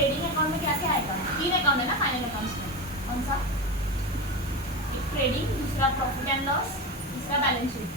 Trading account में क्या क्या आएगा? 3 अकाउंट है ना फाइनल अकाउंट्स में। कौन सा? एक ट्रेडिंग, दूसरा प्रॉफिट एंड लॉस, तीसरा बैलेंस शीट।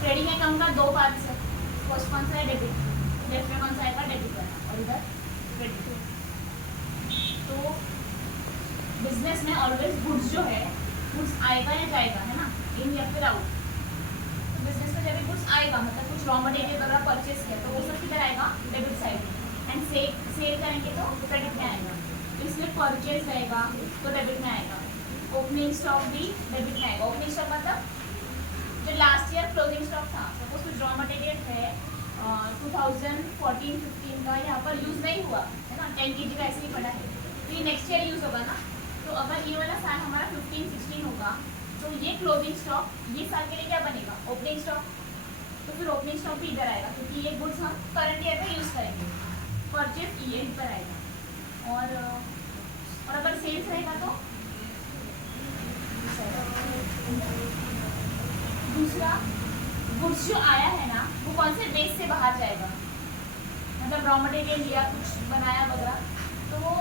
ट्रेडिंग अकाउंट का 2 पार्ट्स है। फर्स्ट कौन सा है? डेबिट। लेफ्ट में कौन सा आएगा? डेबिट वाला, और इधर क्रेडिट। तो बिजनेस में ऑलवेज गुड्स जो है, गुड्स आएगा या जाएगा, है ना, इन या फिर आउट। तो बिजनेस में जब भी गुड्स आएगा, मतलब कुछ रॉ मटेरियल वगैरह परचेस किया, तो वो सब किधर आएगा? डेबिट साइड में। एंड सेल करेंगे तो क्रेडिट में आएगा। तो इसमें परचेज रहेगा तो डेबिट में आएगा। ओपनिंग स्टॉक भी डेबिट में आएगा। ओपनिंग स्टॉक मतलब जो लास्ट ईयर क्लोजिंग स्टॉक था, सपोज कुछ रॉ मटेरियल है 2014-15 का, यहाँ पर यूज़ नहीं हुआ है ना, 10 kg का ऐसे ही पड़ा है, तो ये नेक्स्ट ईयर यूज़ होगा ना। तो अगर ये वाला साल हमारा 15-16 होगा, तो ये क्लोजिंग स्टॉक ये साल के लिए क्या बनेगा? Opening stock. तो फिर ओपनिंग स्टॉक भी इधर आएगा, क्योंकि ये गुड्स हम करंट ईयर में यूज़ करेंगे। परचेज ये पर आएगा। और अगर सेल्स रहेगा तो दूसरा गुड्स जो आया है ना, वो कौन से बेस से बाहर जाएगा? मतलब रॉ मटेरियल लिया, कुछ बनाया वगैरह, तो वो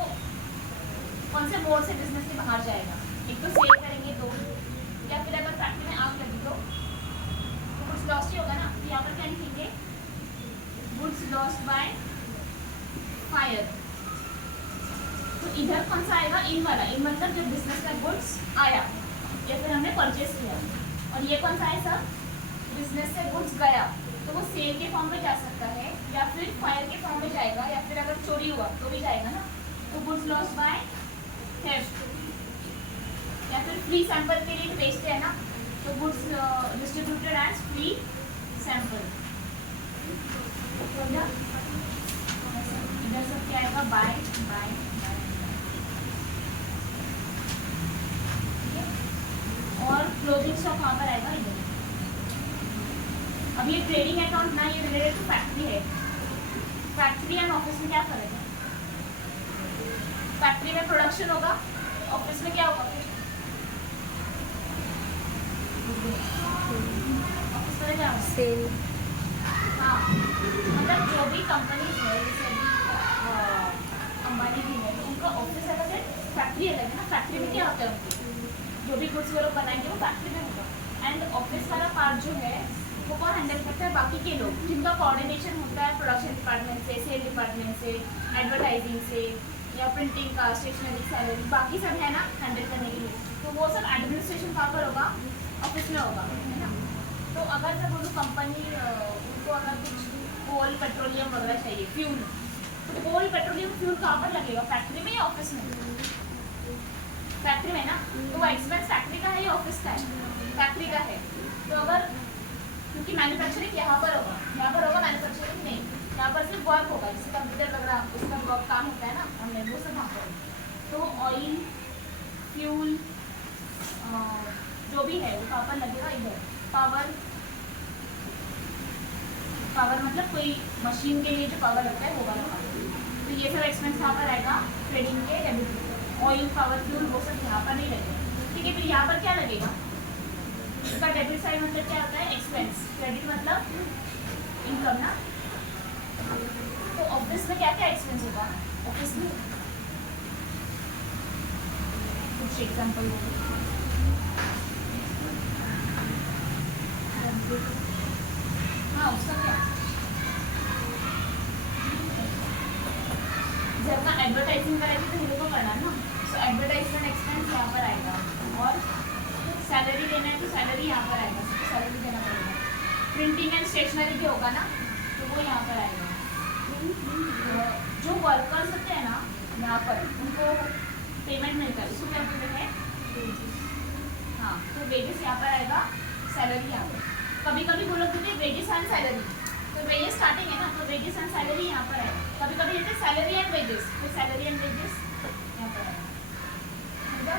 कौन से मोड से बिजनेस से बाहर जाएगा? एक तो सेल करेंगे तो, या फिर अगर फैक्ट्री में आग लगी तो गुड्स लॉस्ट ही होगा ना। तो यहाँ पर क्या लिखेंगे? Goods lost by fire. तो इधर कौन सा आएगा? इन वाला। इन मतलब जब बिजनेस का गुड्स आया या फिर हमने परचेस किया। और ये कौन सा है सर? बिजनेस से गुड्स गया, तो वो सेल के फॉर्म में जा सकता है, या फिर फायर के फॉर्म में जाएगा, या फिर अगर चोरी हुआ तो भी जाएगा ना। तो गुड्स लॉस्ट बाय थेफ्ट, या फिर फ्री सैंपल के लिए बेचते हैं ना, तो goods distributed as free sample. इधर सब क्या आएगा? Bye bye. और क्लोजिंग स्टॉक कहाँ पर आएगा? इधर। अब ये ट्रेडिंग अकाउंट ना, ये रिलेटेड टू फैक्ट्री है। फैक्ट्री एंड ऑफिस में क्या फर्क है? फैक्ट्री में प्रोडक्शन होगा, ऑफिस में क्या होगा? ऑफिस में क्या होगा? सेल। हाँ, मतलब जो भी कंपनी है, जैसे अंबानी भी है, तो उनका ऑफिस अलग है, फैक्ट्री अलग है ना। फैक्ट्री में क्या होता है? उनकी जो भी गुड्स वो लोग बनाएंगे वो फैक्ट्री में होगा। एंड ऑफिस वाला पार्ट जो है वो कौन हैंडल करता है? बाकी के लोग, जिनका कोऑर्डिनेशन होता है प्रोडक्शन डिपार्टमेंट से, सेल डिपार्टमेंट से, एडवर्टाइजिंग से, या प्रिंटिंग का, स्टेशनरी, सैलरी, बाकी सब है ना हैंडल करने के लिए। तो वो सब एडमिनिस्ट्रेशन कहाँ पर होगा? ऑफिस में होगा, है ना। तो अगर जब उनको कंपनी उनको अगर कुछ कोल पेट्रोलियम वगैरह चाहिए, फ्यूल, तो कोल पेट्रोलियम फ्यूल कहाँ पर लगेगा? फैक्ट्री में या ऑफिस में? फैक्ट्री में ना। तो वो एक्सपेंस फैक्ट्री का है या ऑफिस का है? फैक्ट्री का है। तो अगर, क्योंकि मैन्युफैक्चरिंग यहाँ पर होगा, यहाँ पर होगा मैन्युफैक्चरिंग नहीं, यहाँ पर सिर्फ वर्क होगा, जैसे कंप्यूटर वगैरह उसका वर्क काम होता है ना हमने, वो सब वहाँ पर। तो ऑयल, फ्यूल, जो भी है वो कहाँ पर लगेगा? इधर। पावर, पावर मतलब कोई मशीन के लिए जो पावर लगता है वो वाला पावर। तो ये सब एक्सपेंस कहाँ पर आएगा? ट्रेडिंग के डेबिट। ऑयल, पावर, फ्यूल वो सब यहाँ पर नहीं लगेगा, ठीक है। फिर यहाँ पर क्या लगेगा? इसका डेबिट साइड मतलब क्या होता है? एक्सपेंस। क्रेडिट मतलब इनकम ना। तो ऑफिस में क्या क्या एक्सपेंस होगा? ऑफिस में कुछ एग्जाम्पल हाँ, उसका क्या? जब ना एडवर्टाइजिंग करेगी तो मेरे को करना ना, तो एडवर्टाइजमेंट एक्सपेंस यहाँ पर आएगा। और सैलरी देना है तो सैलरी यहाँ पर आएगा, तो सैलरी देना पड़ेगा। प्रिंटिंग एंड स्टेशनरी भी होगा ना, तो वो यहाँ पर आएगा। जो वर्कर्स होते हैं ना यहाँ पर, उनको पेमेंट मिलता है, उसको क्या बोलते हैं? हाँ, तो वेजेस यहाँ पर आएगा, सैलरी यहाँ पर। कभी कभी वो लोग देते हैं वेजेस एंड सैलरी, तो वेजेस स्टार्टिंग है ना, तो वेजेस एंड सैलरी यहाँ पर आएगा। कभी कभी देते हैं सैलरी एंड वेजेस, तो सैलरी एंड वेजेस यहाँ पर आएगा।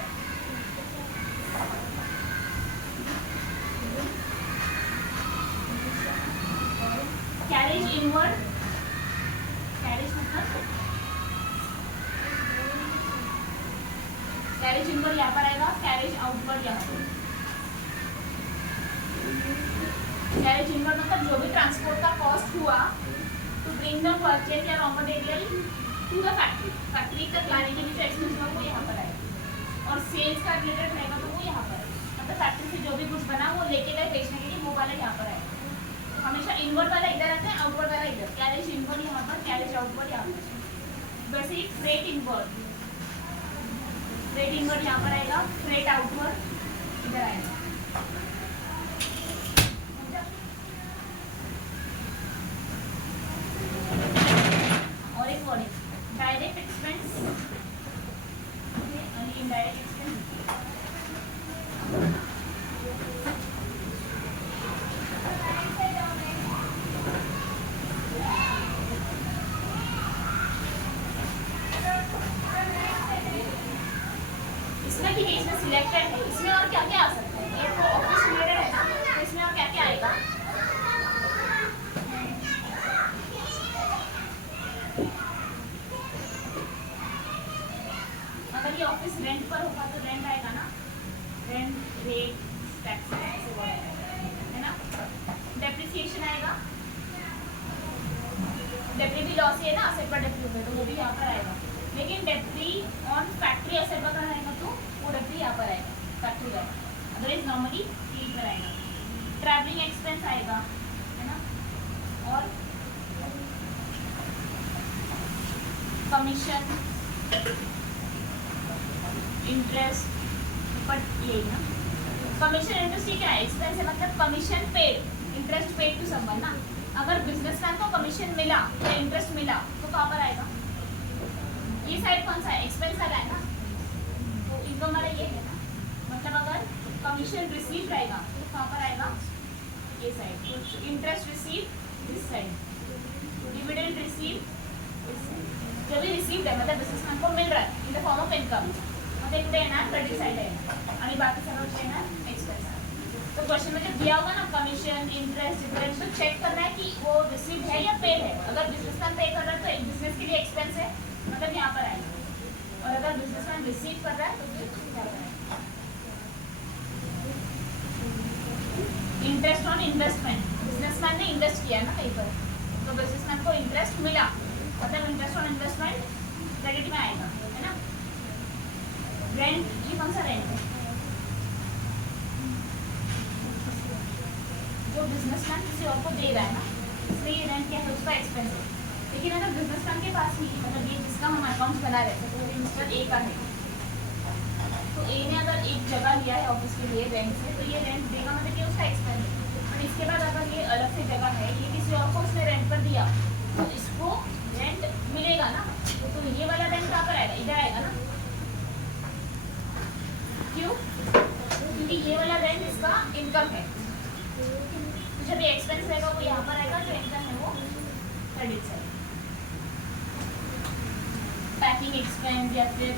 कैरेज इनवर्ड, कैरेज मतलब कैरेज इनवर्ड यहाँ पर आएगा, कैरेज आउटवर्ड यहाँ पर। कैरेज इनवर्ड मतलब जो भी ट्रांसपोर्ट का कॉस्ट हुआ द परचेज या raw material to the factory, factory तक लाने के लिए जो एक्सपेंस होगा वो यहाँ पर आएगा। और सेल्स का रिलेटेड रहेगा तो वो यहाँ पर है, मतलब फैक्ट्री से जो भी कुछ बना वो लेके गए बेचने के लिए, वो वाला यहाँ पर आएगा। तो हमेशा इनवर्ड वाला इधर आता है, आउटवर्ड वाला इधर, कैरेज इनवर्ड यहाँ पर, कैरेज आउटवर्ड यहाँ पर। वैसे ही फ्रेट इनवर्ड, फ्रेट इनवर्ड यहाँ पर आएगा, फ्रेट आउटवर्ड इधर आएगा। और एक वर्ड डायरेक्ट एक्सपेंस और इनडायरेक्ट एक्सपेंस। इसमें ठीक है, इसमें सिलेक्टेड है, इसमें और क्या क्या आ सकता है, ये तो ऑफिस रिलेटेड है ना, तो इसमें और क्या क्या आएगा। अगर ये ऑफिस रेंट पर होगा तो रेंट आएगा ना, रेंट, रेट, टैक्स है ना। डेप्रिसिएशन आएगा, डेप्री भी लॉस ही है ना, असेट पर डेप्री होगा तो वो भी यहाँ पर आएगा। लेकिन डेप्री ऑन फैक्ट्री असेट पर रहेगा तो वो डेप्री यहाँ पर आएगा, फैक्ट्री का, अदरवाइज नॉर्मली फील्ड पर आएगा। ट्रैवलिंग एक्सपेंस आएगा, है ना। और कमीशन, इंटरेस्ट, बट ये ना कमीशन इंटरेस्ट ये क्या है, एक्सपेंस है, मतलब commission paid, interest paid to someone ना। अगर बिजनेसमैन को कमीशन मिला या इंटरेस्ट मिला तो कहाँ पर आएगा, ये साइड कौन सा है, एक्सपेंस वाला है ना, तो इनकम वाला ये है ना। मतलब अगर कमीशन रिसीव रहेगा तो कहाँ पर आएगा, ये side. Interest receive this side, dividend receive this side. जो भी रिसीव्ड है मतलब बिजनेसमैन को मिल रहा है in the form of income, मतलब इकडे येणार क्रेडिट साइड आहे आणि बाकी सर्व येणार एक्सपेंस। तो क्वेश्चन में जब दिया होगा ना कमीशन, इंटरेस्ट, डिविडेंड, तो चेक करना है कि वो रिसीव्ड है या पेड है। अगर बिजनेसमैन पे कर रहा है तो एक बिजनेस के लिए एक्सपेंस है, मतलब यहाँ पर आएगा। और अगर बिजनेसमैन रिसीव कर रहा है तो फिर यहाँ पर आएगा। इंटरेस्ट ऑन इन्वेस्टमेंट, बिजनेसमैन ने इन्वेस्ट किया है ना कहीं पर, तो बिजनेसमैन को इंटरेस्ट मिला, मतलब इंटरेस्ट ऑन इन्वेस्टमेंट क्रेडिट में आएगा, है ना। रेंट, ये कौन सा रेंट है, जो बिजनेसमैन किसी और को दे रहा है ना, इसलिए ये रेंट क्या है, उसका एक्सपेंस है। लेकिन अगर बिजनेसमैन के पास ही, मतलब ये जिसका हम अकाउंट बना रहे थे, तो मिस्टर ए का है, तो ए ने अगर एक जगह लिया है ऑफिस के लिए रेंट से, तो ये रेंट देगा, मतलब ये उसका एक्सपेंस है। और इसके बाद अगर ये अलग से जगह है, ये किसी और को उसने रेंट पर दिया, तो इसको रेंट मिलेगा ना, तो ये वाला रेंट कहाँ पर आएगा, इधर आएगा ना। क्यों, क्योंकि ये वाला रेंट इसका इनकम है, तो जब ये एक्सपेंस रहेगा वो यहाँ पर आएगा, जो इनकम है वो क्रेडिट साइड। पैकिंग एक्सपेंस या फिर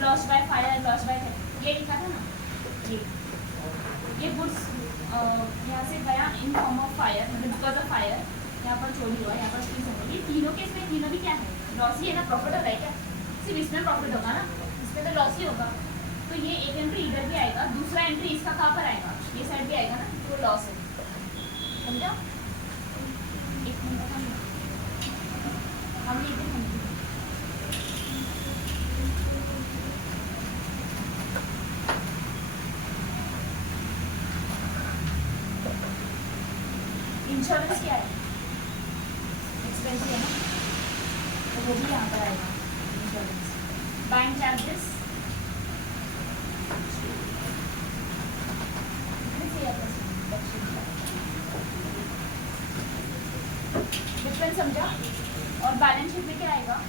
loss by fire, loss by ये लिखा था ना, ये गुड्स यहाँ से गया इन फॉर्म ऑफ फायर, मतलब बिकॉज ऑफ फायर, यहाँ पर चोरी हुआ, यहाँ पर चीज हो गई, तीनों के इसमें तीनों भी क्या है, लॉस ही है ना, प्रॉफिट हो रहा है क्या, सिर्फ इसमें प्रॉफिट होगा ना, इसमें तो लॉस ही होगा। तो ये एक एंट्री इधर भी आएगा, दूसरा एंट्री इसका कहाँ पर आएगा, ये साइड भी आएगा ना, तो लॉस है, समझा। एक मिनट हम ये इंश्योरेंस क्या है, एक्सपेंस है ना, तो वो भी यहाँ पर आएगा इंश्योरेंस। बैंक चार्जेस, डिफरेंस समझा। और बैलेंस शीट में क्या आएगा,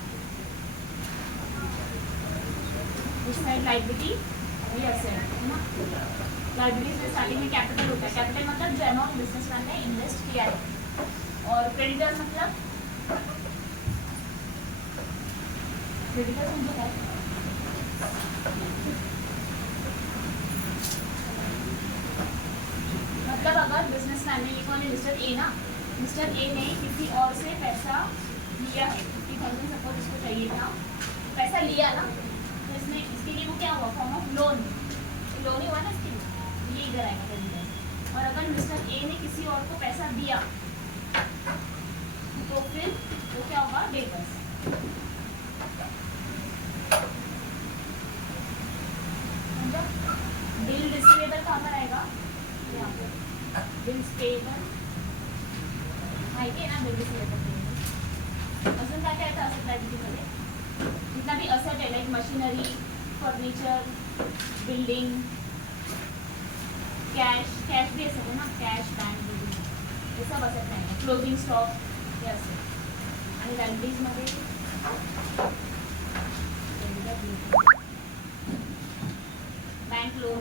इस साइड लायबिलिटी, ये एसेट है ना। लायबिलिटीज में स्टार्टिंग में कैपिटल होता है, कैपिटल मतलब जो अमाउंट बिजनेसमैन ने इन्वेस्ट किया है, और क्रेडिटर्स मतलब क्रेडिटर्स समझो है मतलब अगर बिजनेसमैन ने, ये कौन है, मिस्टर ए ना, मिस्टर ए ने किसी और से पैसा लिया है, 50,000 सपोज इसको चाहिए था, पैसा लिया ना, तो इसमें इसके लिए वो क्या हुआ, फॉर्म ऑफ लोन, लोन ही हुआ ना इसके लिए, ये इधर आएगा क्रेडिटर। और अगर मिस्टर ए ने किसी और को पैसा दिया तो फिर पेपर्स, बिल रिसीवेबल कहाँ पर आएगा, यहाँ पे बिल्स पेएबल माहिती आहे ना, बिल रिसीवेबल अजून काय काय असं लायबिलिटीमध्ये जितना भी असट आहे like machinery, furniture, building, cash भी असत आहे ना, कैश, बैंक, बिल्डिंग हे सब असत नाही, क्लोजिंग स्टॉक हे असेल. आणि लायबिलिटीजमध्ये बैंक लोन,